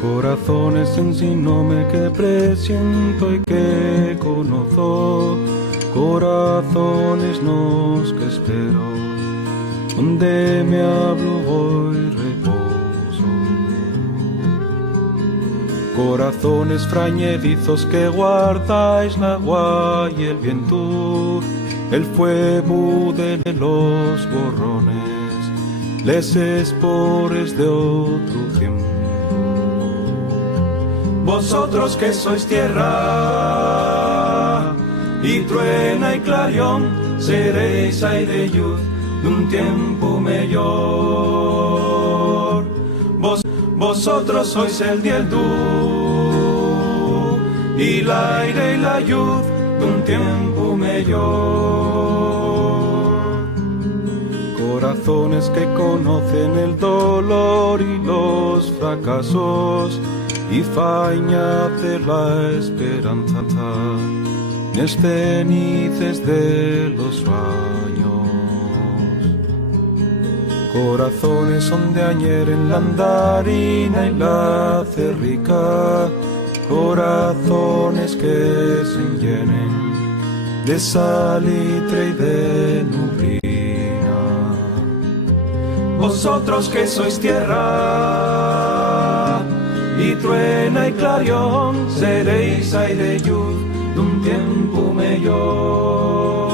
Corazones en sin nombre que presiento y que conozco, corazones nos que espero, donde me hablo hoy reposo. Corazones frañedizos que guardáis la agua y el viento, el fuego de los borrones, les espores de otro tiempo. Vosotros que sois tierra, y truena y clarión, seréis aire y luz de un tiempo mejor. Vosotros sois el dieldu, y el aire y la luz de un tiempo mejor. Corazones que conocen el dolor y los fracasos, y faña de la esperanza, nes cenices de los sueños. Corazones son de ayer en la andarina y la cerrica, corazones que se llenen de salitre y de nublina. Vosotros que sois tierra, y truena y clarión, seréis aire y luz de un tiempo mejor.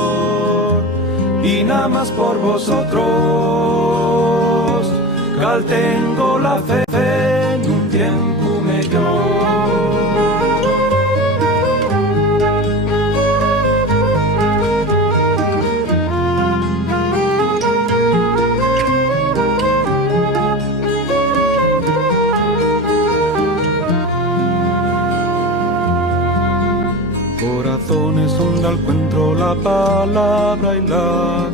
Y nada más por vosotros, cal tengo la fe en un tiempo mejor. Corazones donde encuentro la palabra y la